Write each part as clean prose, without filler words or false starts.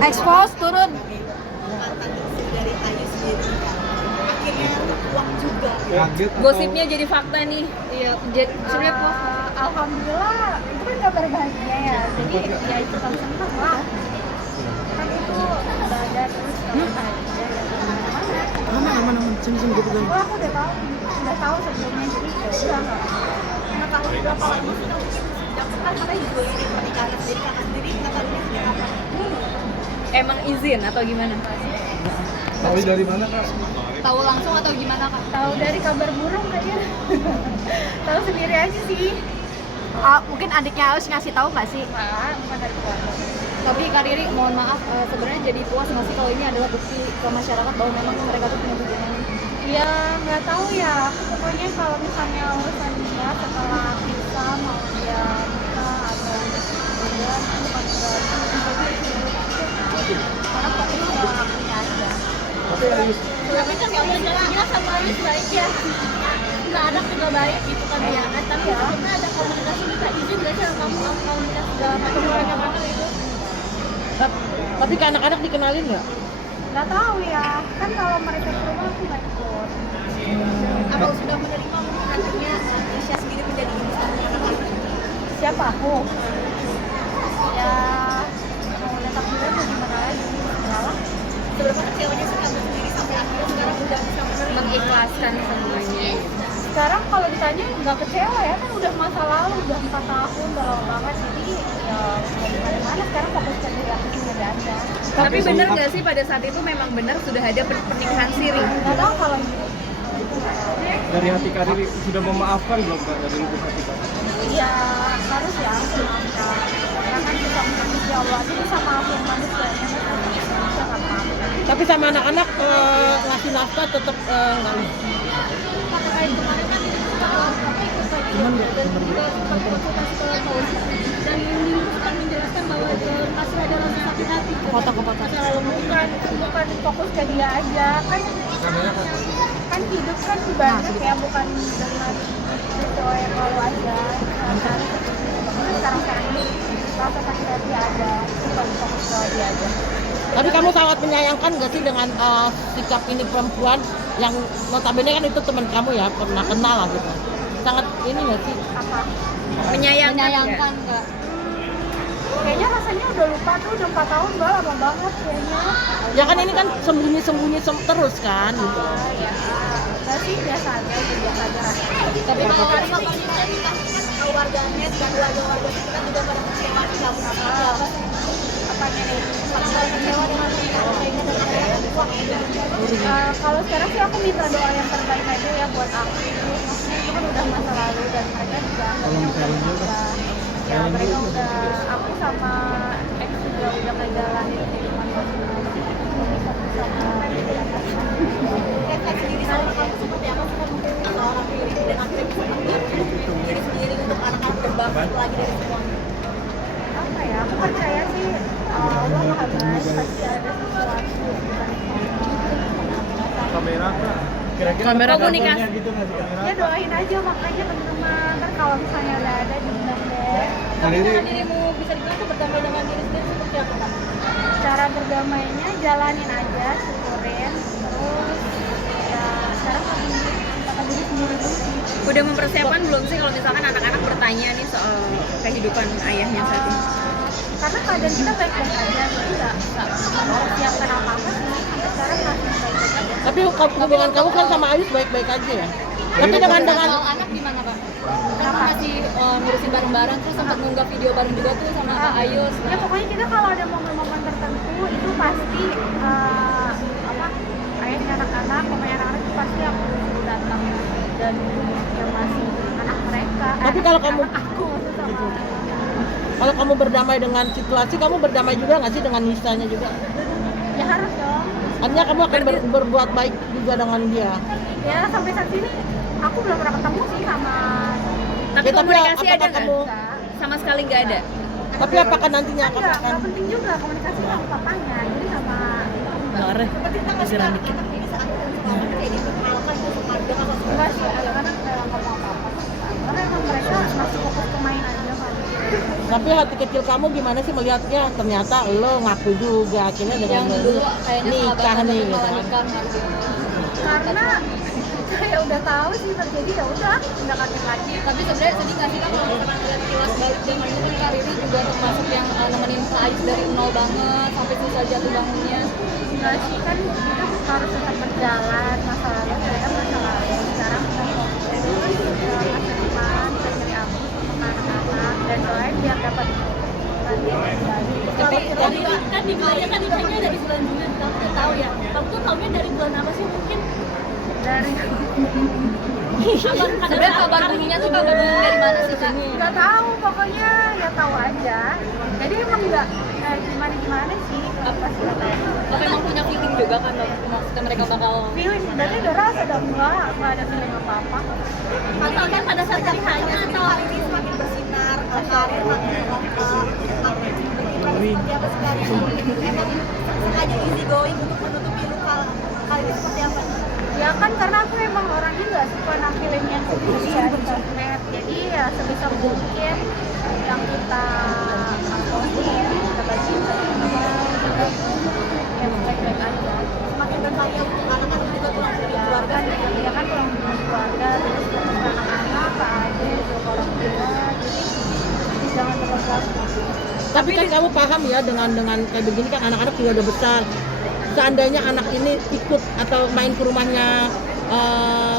Expose turun. Mantan istri dari Ayu sendiri akhirnya uang juga. Kaget atau- Gosipnya jadi fakta nih. Iya, jadi sebenarnya Alhamdulillah itu kan kabar bahagia ya, jadi ya itu kan senang lah, kan itu udah ada terus kabar bahagia ya Aman sini gue pegang. oh aku udah tahu sebelumnya, jadi ya udah nggak tahu berapa lama sih kamu sejak kan katanya juga ini pernikahan sendiri, kakak sendiri nggak tahu ini sejak kapan. Emang izin atau gimana? Tahu dari mana kak? tahu langsung atau gimana kak? Tahu dari kabar burung kayaknya. Tahu sendiri aja sih. Mungkin adiknya Aus ngasih tahu nggak sih? Bukan dari keluarga. Tapi Kak Riri, mohon maaf, sebenarnya jadi puas nggak sih kalau ini adalah bukti ke masyarakat bahwa memang mereka tuh punya hubungan? Ya nggak tahu ya. Pokoknya kalau misalnya urusan dia setelah bisa mau dia nikah atau dia bukan karena fokus ke akunya aja. Tapi kan kalau jalannya sama Ayu baik ya. Nggak ada juga baik gitu kan ya. Tapi sebetulnya ada komunikasi minta izin nggak sih kamu mau nikah segala macam orang itu. Tapi ke anak-anak dikenalin nggak? Nggak tahu ya. Kan kalau mereka ke rumah aku nggak ikut. Apa sudah menerima mungkin anaknya Nisha sendiri menjadi ibu sama anak-anak? Siapa aku? Ya mau lihat takdirnya mau gimana lagi? Salah. Seberapa kecewanya sih kamu sendiri sampai akhirnya sekarang udah bisa menerima? Mengikhlaskan semuanya. Sekarang kalau ditanya nggak kecewa ya, kan udah masa lalu, udah 4 tahun, udah lama banget, jadi ya mau gimana, sekarang fokus ke diri aku sendiri aja. Tapi bener nggak sih pada saat itu memang benar sudah ada pernikahan siri? Nggak tahu kalau gitu. Dari hati Kak Riri sudah memaafkan belum kak dari lubuk hati kak? Ya harus ya, maafkan. Karena kan kita manusia Allah, jadi sama aku yang manusia, manusia nggak apa-apa. Tapi sama anak-anak ngasih nafkah tetap nggak. Terkait kemarin kan ini apa ikut lagi dan juga sempat konsultasi ke polisi dan ini sempat menjelaskan bahwa masih ada rasa sakit hati Kotak-kotak. bukan fokus ke dia aja, kan hidup kan banyak ya, bukan dengan itu yang lalu aja. Sekarang ini rasa sakit hati ada, bukan fokus ke dia aja. Tapi kamu sangat menyayangkan nggak sih dengan sikap ini perempuan yang notabene kan itu teman kamu ya, pernah kenal lah gitu. Sangat ini nggak sih? Apa? Menyayangkan nggak? Kak. Kayaknya rasanya udah lupa tuh, udah 4 tahun, mbak, lama banget kayaknya. Ya kan ini kan sembunyi-sembunyi terus kan gitu. Ya, enggak sih, biasa aja rasanya. tapi kalau hari kapan kita nikah kan warganet dan warga-warga sekitar juga pada kecewa nih kamu apa Apanya nih? paling kecewa dengan pernikahan kayaknya dan akhirnya uang Kalau sekarang sih aku minta doa yang terbaik aja ya buat aku. Maksudnya itu kan udah masa lalu dan mereka juga mereka udah, aku sama ex juga udah ngejalanin kehidupan masing-masing. Sama Kak sendiri sama kamu seperti apa sih kan mungkin seorang diri dan akhirnya bisa mengerti diri sendiri untuk anak-anak berbakti lagi dari semuanya. apa ya? Aku percaya sih Allah Maha Baik, pasti ada sesuatu. Kamera kak. Kira-kira Kamera ada komunikasi. kabarnya gitu nggak sih kamera? Ya doain aja makanya teman-teman, kan kalau misalnya udah ada diundang deh. Kak Riri, Dengan dirimu bisa dibilang tuh berdamai dengan diri sendiri seperti apa kan? Cara berdamainya jalanin aja, syukurin, terus ya sekarang lagi cintakan diri sendiri dulu sih. Udah mempersiapkan belum sih kalau misalkan anak-anak bertanya nih soal kehidupan ayahnya saat ini? Karena keadaan kita baik-baik aja, jadi nggak siapkan apa-apa sih. Sampai sekarang masih baik-baik aja. Tapi hubungan kamu kan sama Ayus baik-baik aja ya. Tapi dengan Kalau anak gimana Kak? Kan masih ngurusin bareng-bareng, terus sempat ngunggah video bareng juga tuh sama Kak Ayus. Ya pokoknya kita kalau ada momen-momen tertentu itu pasti ayahnya anak-anak, mamanya anak-anak itu pasti aku suruh datang dan yang masih anak mereka. Tapi kalau kamu- anak aku maksudnya sama kalau kamu berdamai dengan situasi, kamu berdamai juga nggak sih dengan Nisanya juga? ya harus dong. Artinya kamu akan berbuat baik juga dengan dia. Ya sampai saat ini aku belum pernah ketemu sih sama Tapi Ya, tapi komunikasi apakah ada nggak? kamu- Sama sekali nggak ada? Tapi apakah nantinya kan kamu nggak akan penting juga komunikasi sama papanya, jadi sama Lare? Kita nggak sih anak ini saat sekolah kayak diperkenalkan ke keluarga kalau enggak sih, anak-anak nggak ngomong apa-apa karena emang mereka masih fokus ke main aja kan. Tapi hati kecil kamu gimana sih melihatnya? Ternyata lo ngaku juga akhirnya dengan Yang dulu kayaknya nikah sahabatan nih tapi gitu malah kan. nikah gitu. Karena saya udah tahu sih terjadi, ya udah nggak kaget lagi. Tapi sebenarnya sedih nggak sih Kak kalau misalkan ngeliat kilas balik zaman itu kan Kak Riri juga termasuk yang nemenin Kak Ais dari nol banget sampai susah jatuh bangunnya. Nggak sih, kan itu harus tetap berjalan. Masa lalu saya masa lalu, sekarang kita fokus ke masa depan, kita cari aku sama anak-anak dan doain biar dapat Tapi kan nikahnya kan nikahnya dari bulan Juli, kamu udah tahu ya. Kamu tuh tahunya dari bulan apa sih mungkin? dari Sebenarnya kabar bunyinya tuh kabar bunyi dari mana sih Kak? nggak tahu, pokoknya ya tahu aja. Jadi emang nggak gimana sih pas nggak tahu. Tapi emang punya feeling juga kan maksudnya mereka bakal Feeling berarti udah rasa dong, nggak ada feeling apa-apa. Atau kan pada saat nikahnya atau Hari ini semakin bersinar, karir makin seperti apa sekarang ini. Emang sengaja easy going untuk menutupi luka kali ini seperti apa? Ya kan karena aku emang orangnya nggak suka nampilin yang sedih di sosmed. Jadi ya sebisa mungkin yang kita posting, kita bagiin ke teman-teman, yang baik-baik aja. Semakin berbahagia untuk anak-anak juga tulang punggung keluarga. Ya kan tulang punggung keluarga, terus fokus ke anak-anak, ke adik, ke orang tua. Jadi jangan terlalu lama. Tapi kan kamu paham ya dengan kayak begini kan anak-anak juga udah besar. Seandainya anak ini ikut atau main ke rumahnya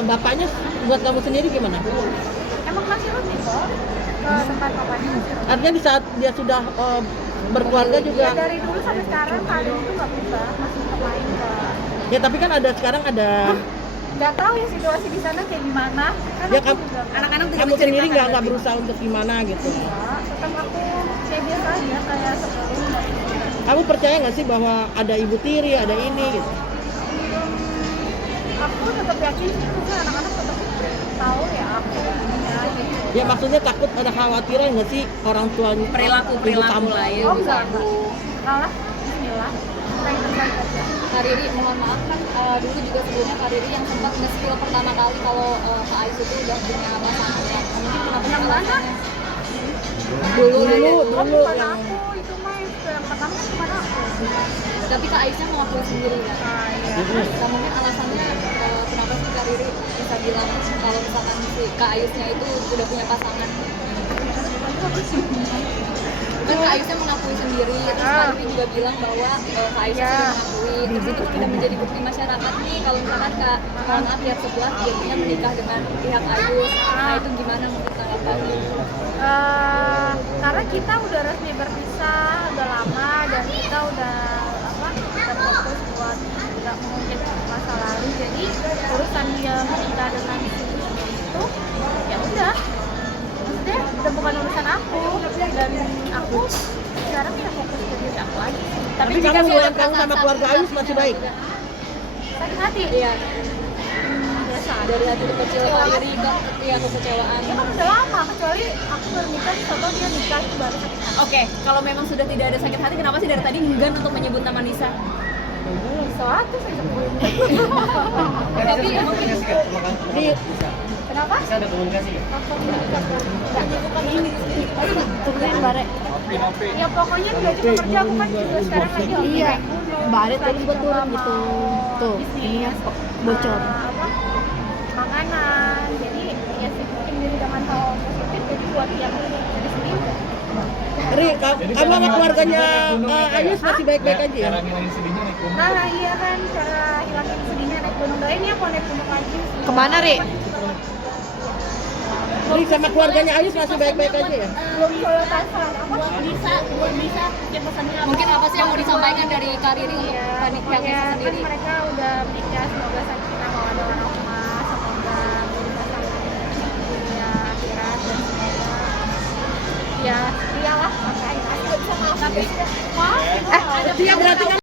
bapaknya, buat kamu sendiri gimana? Emang masih rutin kok ke tempat papanya masih rutin. Artinya di saat dia sudah berkeluarga juga. Ya dari dulu sampai sekarang kadang itu nggak berubah, masih tetap main ke. Ya tapi kan sekarang ada Nggak tahu ya situasi di sana kayak gimana. Kan ya aku kamu juga anak-anak juga kamu sendiri nggak berusaha untuk gimana gitu. nggak, tetap aku kayak biasa aja kayak sebelum. Kamu percaya nggak sih bahwa ada ibu tiri, ada ini gitu? Aku tetap yakin sih, karena anak-anak tetap tahu ya aku ya gitu. Ya maksudnya takut ada khawatiran nggak sih orang tuanya Perilaku lah ya. Oh enggak lah, Bismillah. Kita yang terbaik aja. Kak Riri, mohon maaf kan dulu juga sebelumnya Kak Riri yang sempat nge-spill pertama kali kalau Kak Ais itu udah punya pasangan ya. Mungkin kenapa Yang mana? dulu Bukan yang aku, itu mah yang pertama kan cuma aku. tapi Kak Aisnya mengakui sendiri ya. Nah, iya. Nah, mungkin alasannya kenapa sih Kak Riri bisa bilang kalau misalkan si Kak Aisnya itu udah punya pasangan? Kan Kak Aisnya mengakui sendiri, terus Kak Riri juga bilang bahwa Kak Aisnya sudah mengakui, terus itu tidak menjadi bukti masyarakat nih kalau misalkan Kak Mama pihak sebelah akhirnya menikah dengan pihak Ayus. Nah itu gimana menurut tanggapannya? Karena kita udah resmi berpisah udah lama dan kita udah fokus buat tidak mengungkit masa lalu, jadi urusan dia menikah dengan itu ya udah, maksudnya udah bukan urusan aku dan aku sekarang ya fokus ke diri aku aja. tapi jika kamu sih ada hubungan kamu sama perasaan keluarga Ayus masih baik? Sakit hati? Iya, Biasa aja. dari hati kecil Kak Riri ke kekecewaan. Ya kan udah lama, kecuali aku baru nikah, contoh dia nikah itu baru sakit hati. Oke, kalau memang sudah tidak ada sakit hati, kenapa sih dari tadi enggan untuk menyebut nama Nisa? Soalnya saya sebelum. Tapi emang Di Kenapa? Bisa ada komunikasi nggak? Tungguin bare. Ya pokoknya nggak cuma kerja, aku kan juga sekarang lagi Iya. Bare lagi tadi betul coba gitu. mau Tuh, bisnis, ininya bocor. apa, makanan. Jadi ya sibukin diri dengan hal positif, jadi buat yang dari sini. Ri, kamu sama keluarganya Ayus masih baik-baik aja ya? Cara ngilangin sedihnya naik gunung. Nah iya kan, cara hilangin sedihnya naik gunung. Doain ya mau naik gunung lagi. Kemana, Ri? Ri, sama keluarganya Ayus masih baik-baik aja ya? Belum kalau telepon apa? Bisa bikin pesannya apa? mungkin apa sih yang mau disampaikan dari Kak Riri untuk Iya, pihak pokoknya Nisa kan sendiri? mereka udah menikah, semoga sakinah mawaddah warahmah, semoga menikah sampai dunia akhirat dan semoga ya iyalah sampai akhir. Nggak bisa maaf tapi maaf. Dia berarti kan